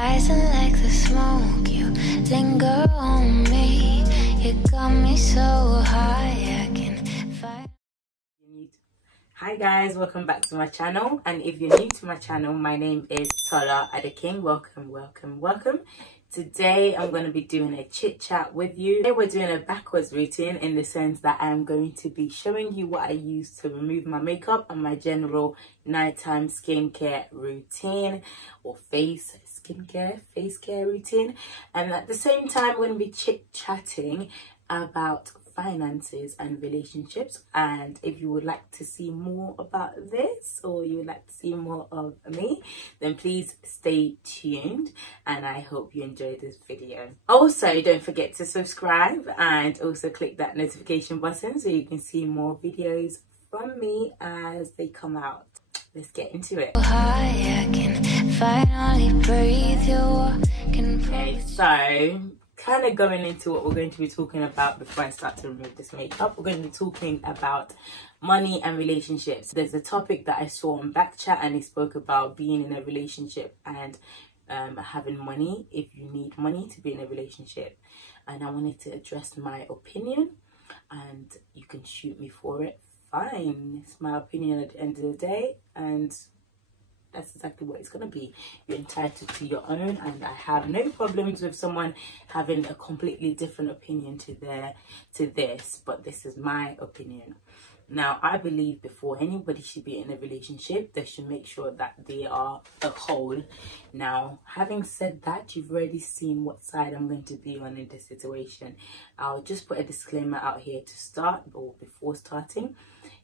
Rising like the smoke, you linger on me. You got me so high, I can find. Hi guys, welcome back to my channel. And if you're new to my channel, my name is Tola, AdeKing. Welcome. Today I'm going to be doing a chit chat with you. Today we're doing a backwards routine in the sense that I'm going to be showing you what I use to remove my makeup and my general nighttime skincare routine or face care routine. And at the same time we're going to be chit chatting about finances and relationships. And if you would like to see more about this, or you would like to see more of me, then please stay tuned, and I hope you enjoy this video. Also, don't forget to subscribe and also click that notification button so you can see more videos from me as they come out. Let's get into it. High, I can finally breathe. Okay, so kind of going into what we're going to be talking about before I start to remove this makeup. We're going to be talking about money and relationships. There's a topic that I saw on Backchat, and they spoke about being in a relationship and having money, if you need money to be in a relationship. And I wanted to address my opinion, and you can shoot me for it. Fine, it's my opinion at the end of the day, and that's exactly what it's going to be. You're entitled to your own, and I have no problems with someone having a completely different opinion to this, but this is my opinion. Now, I believe before anybody should be in a relationship, they should make sure that they are a whole. Now, having said that, you've already seen what side I'm going to be on in this situation. I'll just put a disclaimer out here to start, or before starting.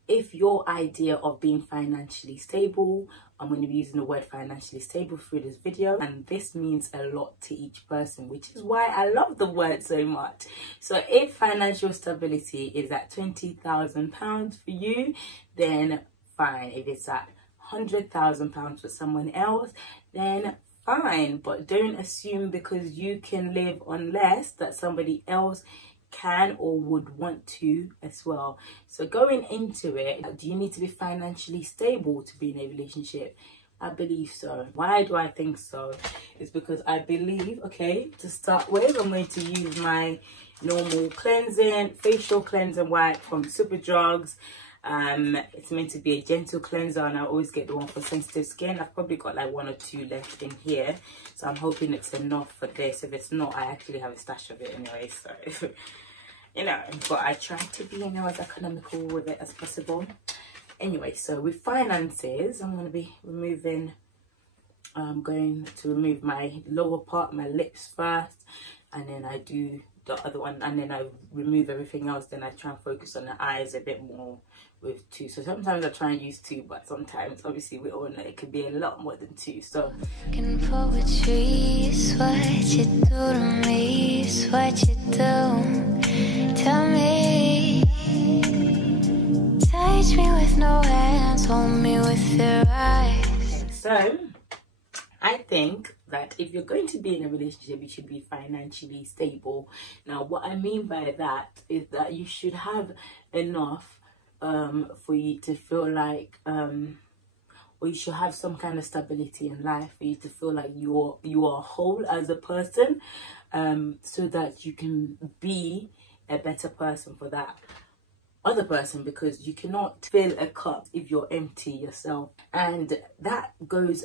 If your idea of being financially stable, I'm going to be using the word financially stable through this video, and this means a lot to each person, which is why I love the word so much. So if financial stability is at £20,000 for you, then fine. If it's at £100,000 for someone else, then fine. But don't assume because you can live on less that somebody else can or would want to as well. So going into it, do you need to be financially stable to be in a relationship? I believe so. Why do I think so? It's because I believe, okay, to start with, I'm going to use my normal facial cleansing wipe from Superdrugs. It's meant to be a gentle cleanser, and I always get the one for sensitive skin. I've probably got like 1 or 2 left in here, so I'm hoping it's enough for this. If it's not, I actually have a stash of it anyway, so you know, but I try to be, you know, as economical with it as possible. Anyway, so with finances, I'm going to be removing, I'm going to remove my lower part, my lips first, and then I do the other one, and then I remove everything else. Then I try and focus on the eyes a bit more with 2. So sometimes I try and use 2, but sometimes obviously we all know it could be a lot more than 2. So poetry is what you do to me, is what you do. Tell me, touch me with no hands, hold me with your eyes. So I think that if you're going to be in a relationship, you should be financially stable. Now, what I mean by that is that you should have enough for you to feel like, or you should have some kind of stability in life for you to feel like you are whole as a person, so that you can be a better person for that other person, because you cannot fill a cup if you're empty yourself. And that goes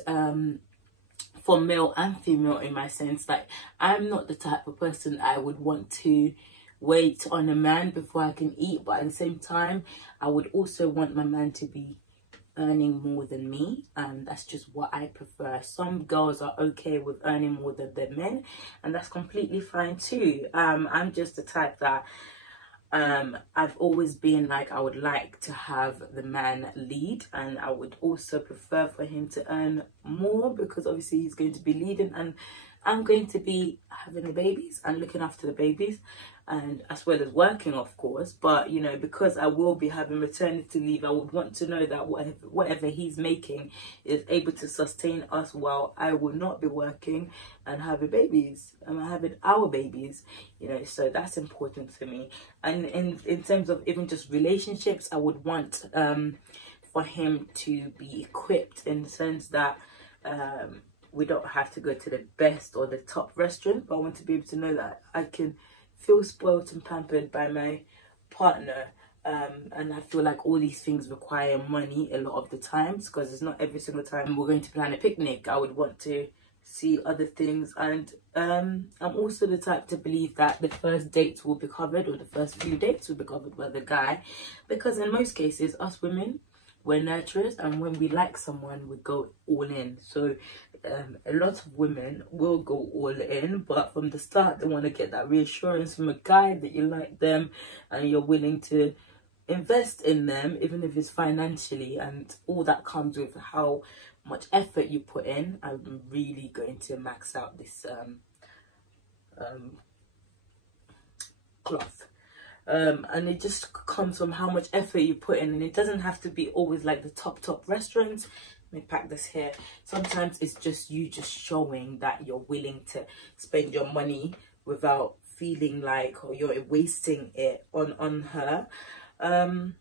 for male and female in my sense. Like, I'm not the type of person I would want to wait on a man before I can eat, but at the same time I would also want my man to be earning more than me, and that's just what I prefer. Some girls are okay with earning more than their men, and that's completely fine too. I'm just the type that I've always been like, I would like to have the man lead, and I would also prefer for him to earn more, because obviously he's going to be leading and I'm going to be having the babies and looking after the babies, and as well as working, of course. But you know, because I will be having maternity leave, I would want to know that whatever he's making is able to sustain us while I will not be working and having babies, and having our babies, you know. So that's important to me. And in terms of even just relationships, I would want for him to be equipped in the sense that we don't have to go to the best or the top restaurant, but I want to be able to know that I can feel spoiled and pampered by my partner. And I feel like all these things require money a lot of the times, because it's not every single time we're going to plan a picnic. I would want to see other things, and I'm also the type to believe that the first dates will be covered, or the first few dates will be covered by the guy, because in most cases us women, we're nurturers, and when we like someone we go all in. So a lot of women will go all in, but from the start they want to get that reassurance from a guy that you like them and you're willing to invest in them, even if it's financially, and all that comes with how much effort you put in. I'm really going to max out this cloth. And it just comes from how much effort you put in, and it doesn't have to be always like the top restaurants. Let me pack this here. Sometimes it's just you just showing that you're willing to spend your money without feeling like, or you're wasting it on her. And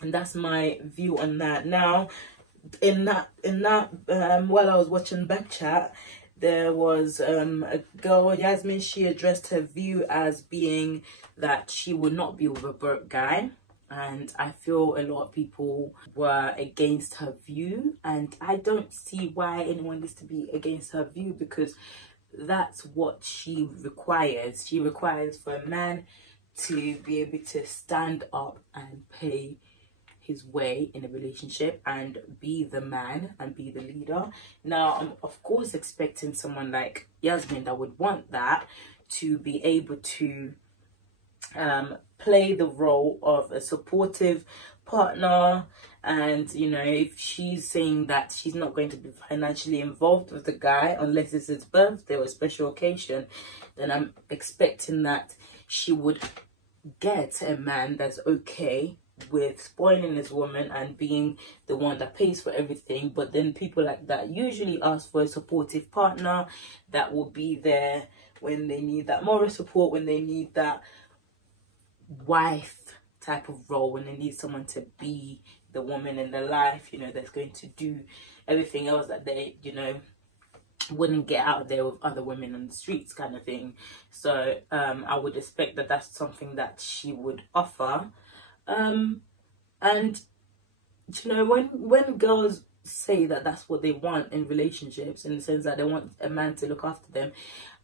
that's my view on that. Now in that while I was watching Backchat, there was a girl, Yasmin. She addressed her view as being that she would not be with a broke guy, and I feel a lot of people were against her view, and I don't see why anyone needs to be against her view, because that's what she requires. She requires for a man to be able to stand up and pay his way in a relationship and be the man and be the leader. Now, I'm of course expecting someone like Yasmin that would want that, to be able to play the role of a supportive partner. And you know, if she's saying that she's not going to be financially involved with the guy unless it's his birthday or a special occasion, then I'm expecting that she would get a man that's okay with spoiling his woman and being the one that pays for everything. But then people like that usually ask for a supportive partner that will be there when they need that moral support, when they need that wife type of role, when they need someone to be the woman in their life, you know, that's going to do everything else that they, you know, wouldn't get out there with other women on the streets kind of thing. So I would expect that that's something that she would offer. And you know, when girls say that that's what they want in relationships, in the sense that they want a man to look after them,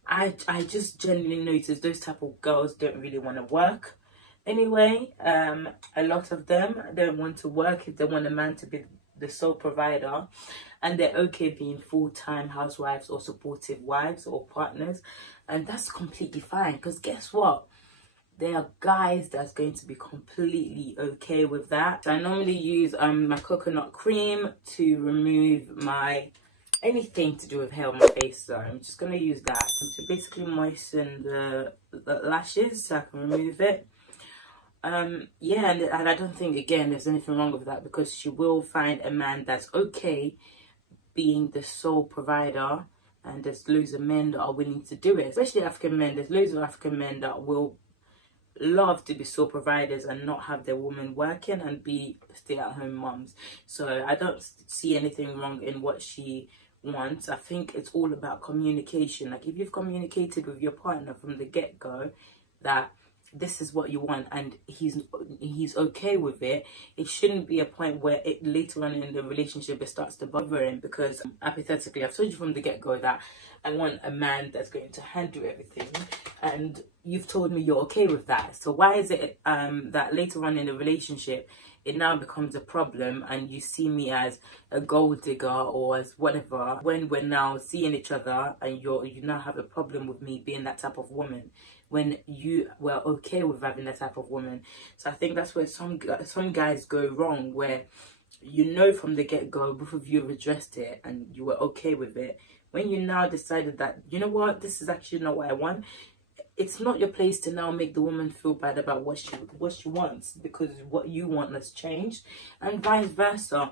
I just genuinely notice those type of girls don't really want to work anyway. A lot of them don't want to work if they want a man to be the sole provider, and they're okay being full-time housewives or supportive wives or partners, and that's completely fine, because guess what, there are guys that's going to be completely okay with that. So I normally use my coconut cream to remove my anything to do with hair on my face, so I'm just going to use that to basically moisten the lashes so I can remove it. Yeah, and I don't think, again, there's anything wrong with that, because she will find a man that's okay being the sole provider, and there's loads of men that are willing to do it, especially African men. There's loads of African men that will love to be sole providers and not have their woman working and be stay-at-home moms. So I don't see anything wrong in what she wants. I think it's all about communication. Like, if you've communicated with your partner from the get-go that this is what you want and he's okay with it, it shouldn't be a point where it later on in the relationship it starts to bother him. Because hypothetically, I've told you from the get-go that I want a man that's going to handle everything, and you've told me you're okay with that. So why is it that later on in the relationship it now becomes a problem and you see me as a gold digger or as whatever, when we're now seeing each other and you now have a problem with me being that type of woman, when you were okay with having that type of woman? So I think that's where some guys go wrong, where you know from the get-go both of you have addressed it and you were okay with it. When you now decided that, you know what, this is actually not what I want, it's not your place to now make the woman feel bad about what she wants, because what you want has changed, and vice versa.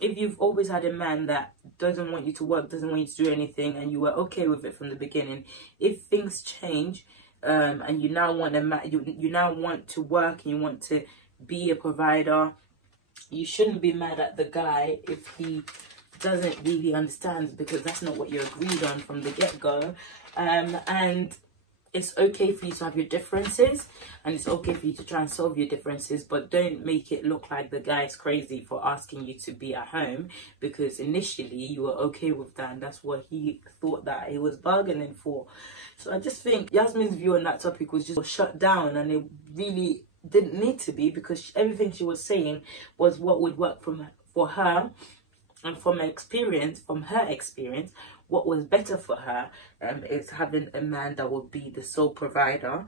If you've always had a man that doesn't want you to work, doesn't want you to do anything, and you were okay with it from the beginning, if things change and you now want a man, you now want to work and you want to be a provider, you shouldn't be mad at the guy if he doesn't really understand, because that's not what you agreed on from the get-go. And it's okay for you to have your differences, and it's okay for you to try and solve your differences, but don't make it look like the guy's crazy for asking you to be at home, because initially you were okay with that, and that's what he thought that he was bargaining for. So I just think Yasmin's view on that topic was just shut down, and it really didn't need to be, because everything she was saying was what would work for her, and from her experience, what was better for her is having a man that will be the sole provider,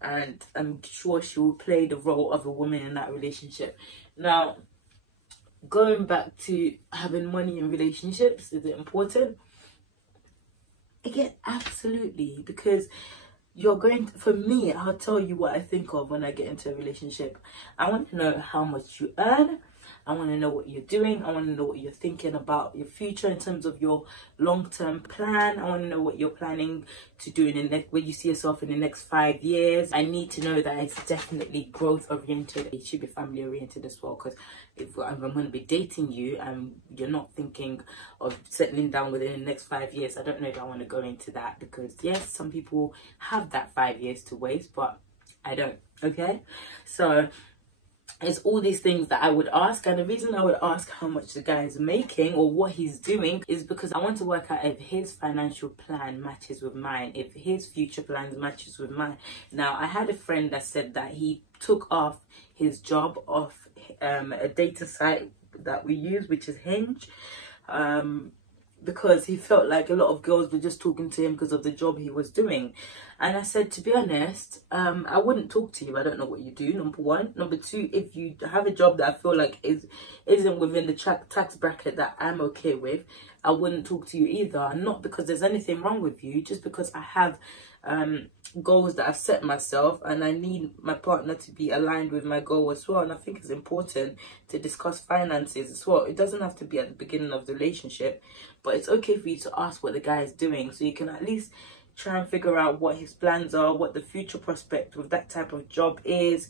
and I'm sure she will play the role of a woman in that relationship. Now, going back to having money in relationships, is it important? Again, absolutely, because you're going to, for me, I'll tell you what I think of when I get into a relationship. I want to know how much you earn. I want to know what you're doing. I want to know what you're thinking about your future in terms of your long-term plan. I want to know what you're planning to do in the next, where you see yourself in the next 5 years. I need to know that it's definitely growth-oriented. It should be family-oriented as well, because if I'm going to be dating you and you're not thinking of settling down within the next 5 years, I don't know if I want to go into that, because yes, some people have that 5 years to waste, but I don't. Okay, so it's all these things that I would ask, and the reason I would ask how much the guy is making or what he's doing is because I want to work out if his financial plan matches with mine, if his future plans matches with mine. Now, I had a friend that said that he took off his job off a dating site that we use, which is Hinge, because he felt like a lot of girls were just talking to him because of the job he was doing. And I said, to be honest, I wouldn't talk to you. I don't know what you do, number one. Number two, if you have a job that I feel like isn't within the tax bracket that I'm okay with, I wouldn't talk to you either. Not because there's anything wrong with you, just because I have goals that I've set myself, and I need my partner to be aligned with my goal as well. And I think it's important to discuss finances as well. It doesn't have to be at the beginning of the relationship, but it's okay for you to ask what the guy is doing, so you can at least try and figure out what his plans are, what the future prospect with that type of job is.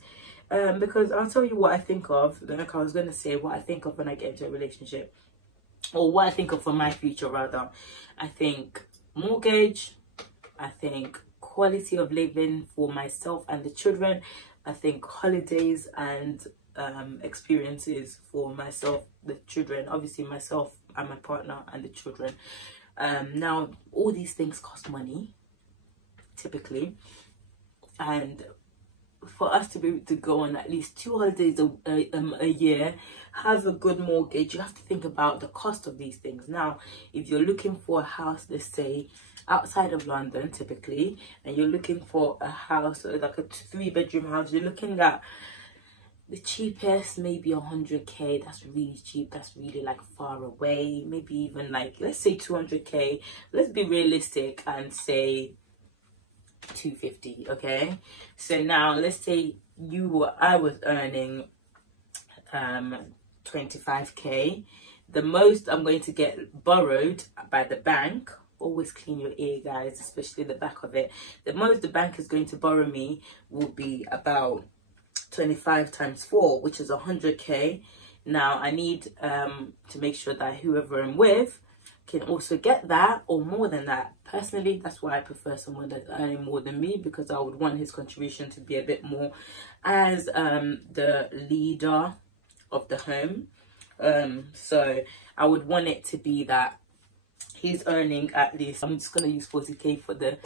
Because I'll tell you what I think of, like I was going to say, what I think of when I get into a relationship, or what I think of for my future rather. I think mortgage, I think quality of living for myself and the children, I think holidays and experiences for myself, the children, obviously myself and my partner and the children. Now, all these things cost money, typically, and for us to be able to go on at least 2 holidays a year, have a good mortgage, you have to think about the cost of these things. Now, if you're looking for a house, let's say outside of London typically, and you're looking for a house like a 3-bedroom house, you're looking at the cheapest maybe 100k. That's really cheap. That's really like far away. Maybe even like, let's say 200k. Let's be realistic and say 250. Okay, so now let's say I was earning 25k. The most I'm going to get borrowed by the bank, always clean your ear guys, especially the back of it, the most the bank is going to borrow me will be about 25 times 4, which is 100k. Now I need to make sure that whoever I'm with can also get that or more than that. Personally, that's why I prefer someone that's earning more than me, because I would want his contribution to be a bit more as the leader of the home. So I would want it to be that he's earning at least, I'm just going to use 40k for the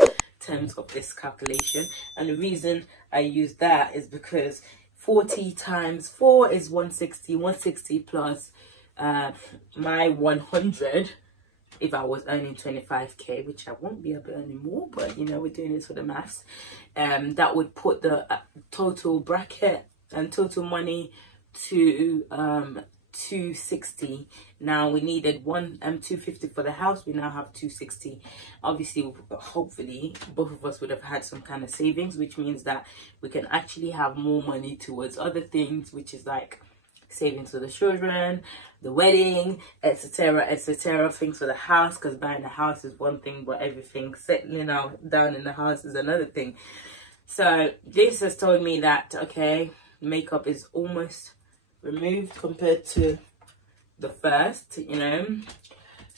terms of this calculation, and the reason I use that is because 40 times 4 is 160 plus my 100. If I was earning 25k, which I won't be able to earn more, but you know, we're doing this for the maths, that would put the total bracket and total money to 260. Now we needed 250 for the house. We now have 260. Obviously, hopefully both of us would have had some kind of savings, which means that we can actually have more money towards other things, which is like savings for the children, the wedding, etc, etc, things for the house, because buying a house is one thing, but everything settling down in the house is another thing. So this has told me that, okay, makeup is almost removed compared to the first, you know.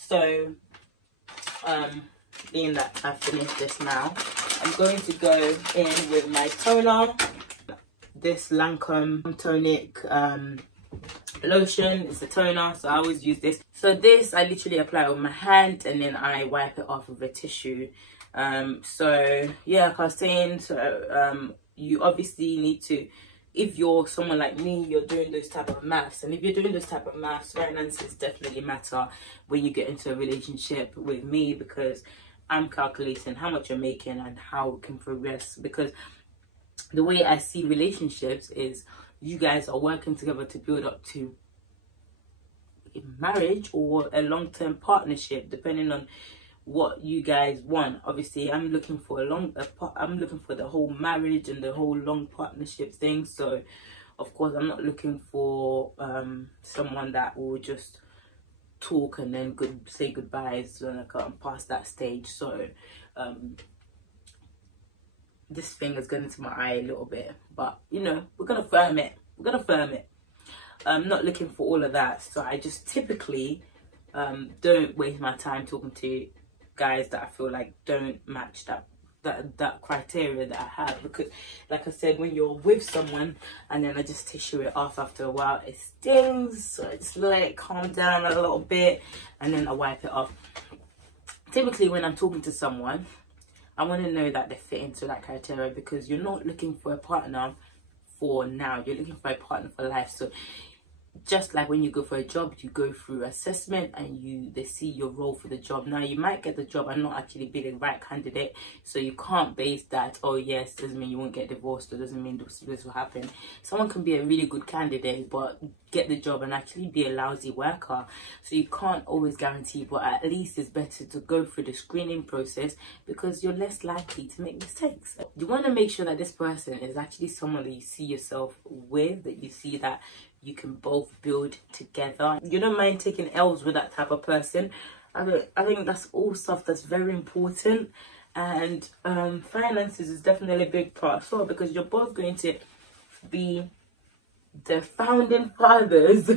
So being that I've finished this now, I'm going to go in with my toner, this Lancome tonic lotion. It's a toner, so I always use this. So this I literally apply with my hand and then I wipe it off with a tissue. So yeah, like I was saying, so you obviously need to, if you're someone like me, you're doing those type of maths, and if you're doing those type of maths, finances definitely matter when you get into a relationship with me, because I'm calculating how much you're making and how it can progress. Because the way I see relationships is you guys are working together to build up to a marriage or a long-term partnership, depending on what you guys want. Obviously I'm looking for I'm looking for the whole marriage and the whole long partnership thing. So of course I'm not looking for someone that will just talk and then say goodbyes when I come past that stage. So this thing is getting to my eye a little bit, but you know, we're gonna firm it. I'm not looking for all of that. So I just typically don't waste my time talking to guys that I feel like don't match that criteria that I have. Because like I said, when you're with someone and then I just tissue it off after a while, it stings. So I just let it calm down a little bit and then I wipe it off. Typically when I'm talking to someone, I want to know that they fit into that criteria, because you're not looking for a partner for now, you're looking for a partner for life. So just like when you go for a job, you go through assessment and they see your role for the job. Now you might get the job and not actually be the right candidate, so you can't base that, oh yes, doesn't mean you won't get divorced, or doesn't mean this will happen. Someone can be a really good candidate but get the job and actually be a lousy worker. So you can't always guarantee, but at least it's better to go through the screening process, because you're less likely to make mistakes. You want to make sure that this person is actually someone that you see yourself with, that you see that you can both build together. You don't mind taking L's with that type of person. I think that's all stuff that's very important. And finances is definitely a big part as well, because you're both going to be the founding fathers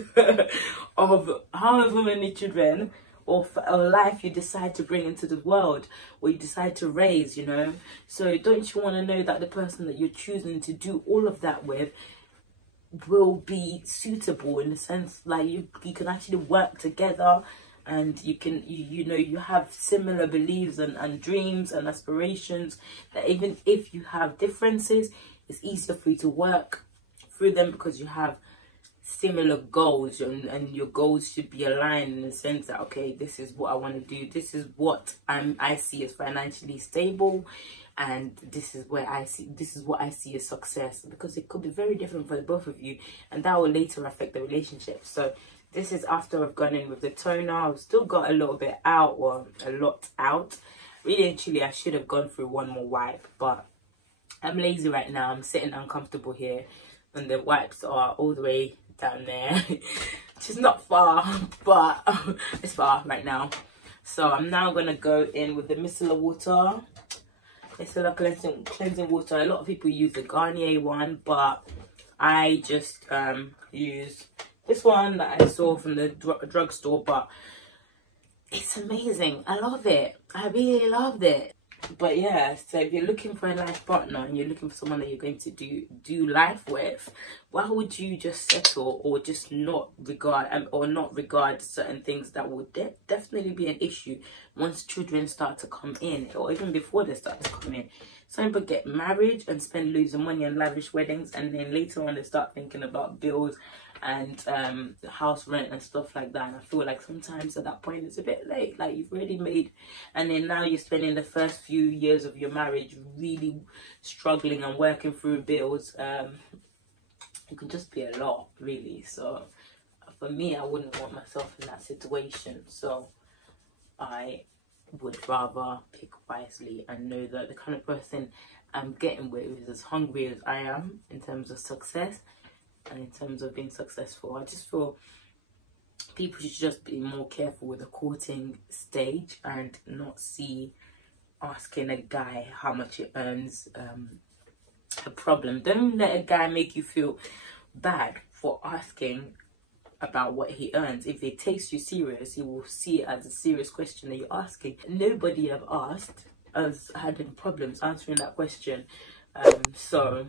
of however many children or life you decide to bring into the world, or you decide to raise, you know. So don't you want to know that the person that you're choosing to do all of that with will be suitable, in the sense like you can actually work together, and you can you know, you have similar beliefs and dreams and aspirations, that even if you have differences, it's easier for you to work through them, because you have similar goals, and your goals should be aligned, in the sense that, okay, this is what I want to do, this is what I see as financially stable, and this is what I see as success, because it could be very different for the both of you, and that will later affect the relationship. So this is after I've gone in with the toner. I've still got a little bit out, or a lot out. Really and truly, I should have gone through one more wipe, but I'm lazy right now. I'm sitting uncomfortable here, and the wipes are all the way down there, which is not far, but it's far right now. So I'm now gonna go in with the micellar water. Micellar cleansing water. A lot of people use the Garnier one, but I just use this one that I saw from the drugstore. But it's amazing. I love it. I really loved it. But yeah, so if you're looking for a life partner and you're looking for someone that you're going to do life with, why would you just settle, or just not regard certain things that will definitely be an issue once children start to come in, or even before they start to come in? Some people get married and spend loads of money on lavish weddings, and then later on they start thinking about bills and house rent and stuff like that. And I feel like sometimes at that point it's a bit late. Like, you've already made, and then now you're spending the first few years of your marriage really struggling and working through bills. It can just be a lot, really. So for me, I wouldn't want myself in that situation. So I would rather pick wisely and know that the kind of person I'm getting with is as hungry as I am in terms of success and in terms of being successful. I just feel people should just be more careful with the courting stage and not see asking a guy how much he earns a problem. Don't let a guy make you feel bad for asking about what he earns. If it takes you serious, he will see it as a serious question that you're asking. Nobody I've asked has had any problems answering that question. So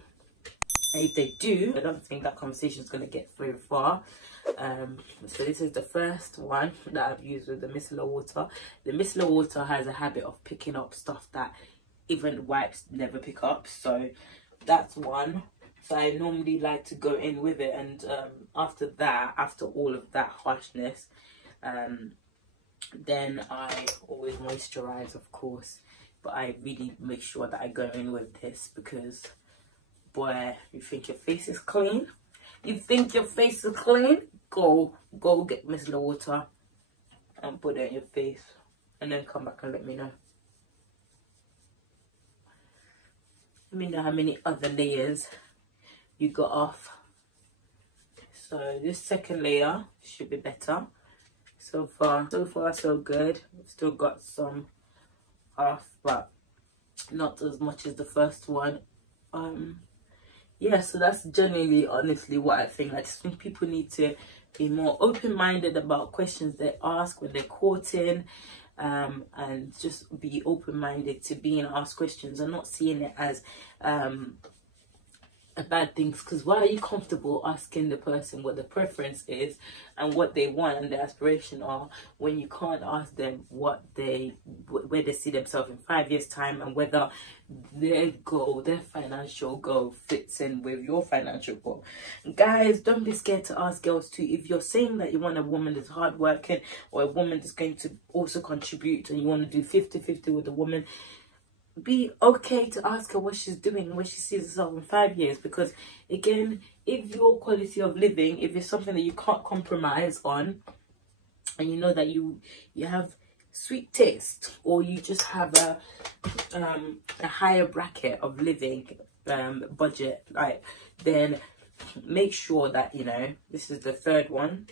if they do, I don't think that conversation is going to get very far. So this is the first one that I've used with the micellar water. The micellar water has a habit of picking up stuff that even wipes never pick up, so that's one. So I normally like to go in with it, and after all of that harshness, then I always moisturize, of course, but I really make sure that I go in with this, because boy, you think your face is clean? You think your face is clean? Go get micellar water and put it in your face, and then come back and let me know. Let me know how many other layers you got off. So this second layer should be better. So far so good. Still got some off, but not as much as the first one. Yeah, so that's generally, honestly, what I think. I just think people need to be more open-minded about questions they ask when they're courting, and just be open-minded to being asked questions and not seeing it as a bad thing. Because why are you comfortable asking the person what the preference is and what they want and their aspiration are, when you can't ask them where they see themselves in 5 years time, and whether their financial goal fits in with your financial goal? Guys, don't be scared to ask girls too. If you're saying that you want a woman that's hardworking, or a woman that's going to also contribute, and you want to do 50-50 with a woman, be okay to ask her what she's doing, where she sees herself in 5 years. Because again, if your quality of living, if it's something that you can't compromise on, and you know that you have sweet taste, or you just have a higher bracket of living budget, like, then make sure that, you know, this is the third one,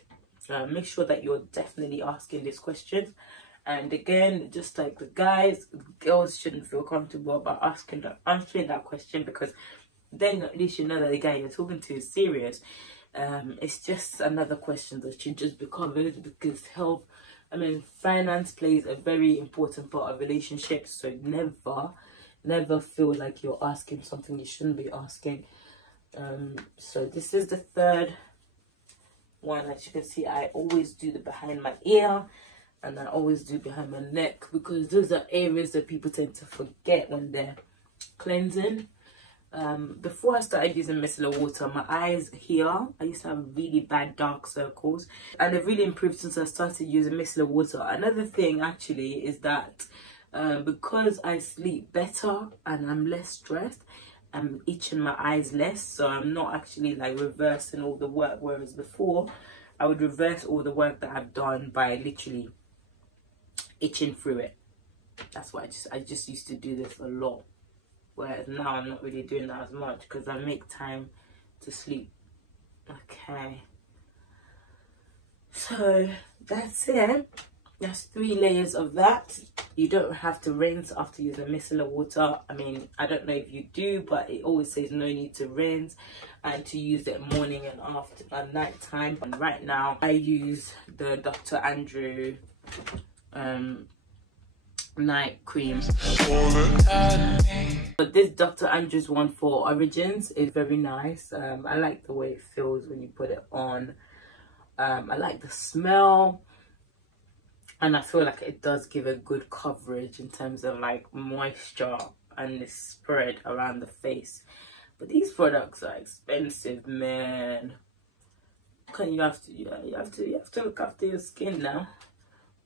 make sure that you're definitely asking these questions. And again, just like the guys, girls shouldn't feel comfortable about answering that question, because then at least you know that the guy you're talking to is serious. It's just another question that should just be covered, because finance plays a very important part of relationships. So never feel like you're asking something you shouldn't be asking. So this is the third one. As you can see, I always do the behind my ear, and I always do behind my neck, because those are areas that people tend to forget when they're cleansing. Before I started using micellar water, my eyes here, I used to have really bad dark circles, and they've really improved since I started using micellar water. Another thing actually is that because I sleep better and I'm less stressed, I'm itching my eyes less, so I'm not actually like reversing all the work, whereas before I would reverse all the work that I've done by literally itching through it. That's why I just used to do this a lot, whereas now I'm not really doing that as much, because I make time to sleep. Okay, so that's it. There's 3 layers of that. You don't have to rinse after using micellar water. I mean, I don't know if you do, but it always says no need to rinse, and to use it morning and after and night time. And right now I use the Dr. Andrew night cream. But this Dr. Andrews one for Origins is very nice. I like the way it feels when you put it on. I like the smell, and I feel like it does give a good coverage in terms of like moisture and the spread around the face. But these products are expensive, man. You have to look after your skin now,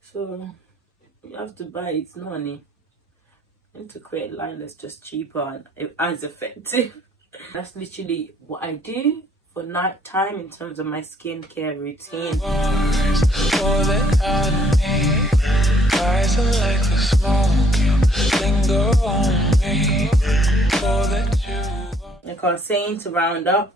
so you have to buy it, no honey. You need to create a line that's just cheaper and as effective. That's literally what I do for night time in terms of my skincare routine. Like I was saying, to round up,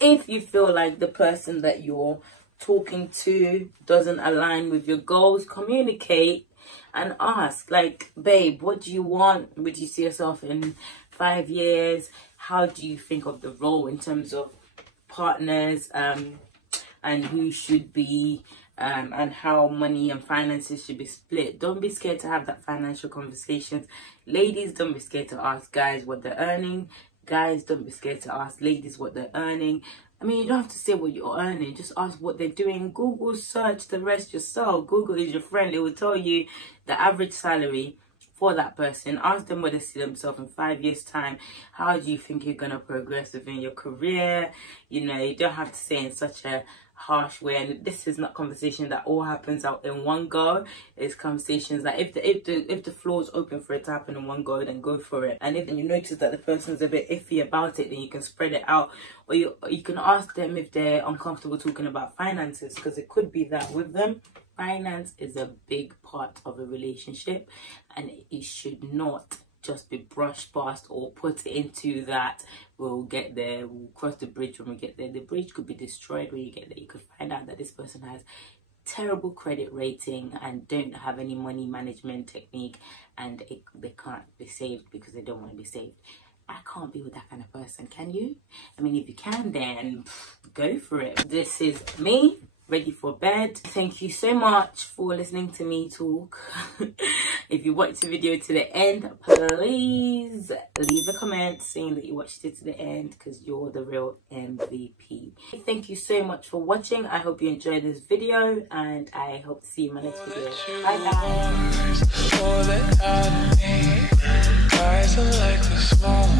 if you feel like the person that you're talking to doesn't align with your goals, communicate and ask, like, babe, what do you want? Would you see yourself in 5 years? How do you think of the role in terms of partners? and who should be and how money and finances should be split. Don't be scared to have that financial conversations. Ladies, don't be scared to ask guys what they're earning. Guys, don't be scared to ask ladies what they're earning. I mean, you don't have to say what you're earning, just ask what they're doing. Google search the rest yourself. Google is your friend. It will tell you the average salary for that person. Ask them where they see themselves in 5 years' time. How do you think you're going to progress within your career? You know, you don't have to say in such a harsh way. And this is not conversation that all happens out in one go. It's conversations that if the floor is open for it to happen in one go, then go for it. And if you notice that the person's a bit iffy about it, then you can spread it out, or you can ask them if they're uncomfortable talking about finances, because it could be that with them, finance is a big part of a relationship, and it should not just be brushed past or put into that we'll get there, we'll cross the bridge when we get there. The bridge could be destroyed when you get there. You could find out that this person has terrible credit rating and don't have any money management technique, and they can't be saved because they don't want to be saved. I can't be with that kind of person, can you? I mean, if you can, then go for it. This is me, ready for bed. Thank you so much for listening to me talk. If you watched the video to the end, please leave a comment saying that you watched it to the end, because you're the real MVP. Thank you so much for watching. I hope you enjoyed this video, and I hope to see you in my next video. Bye guys.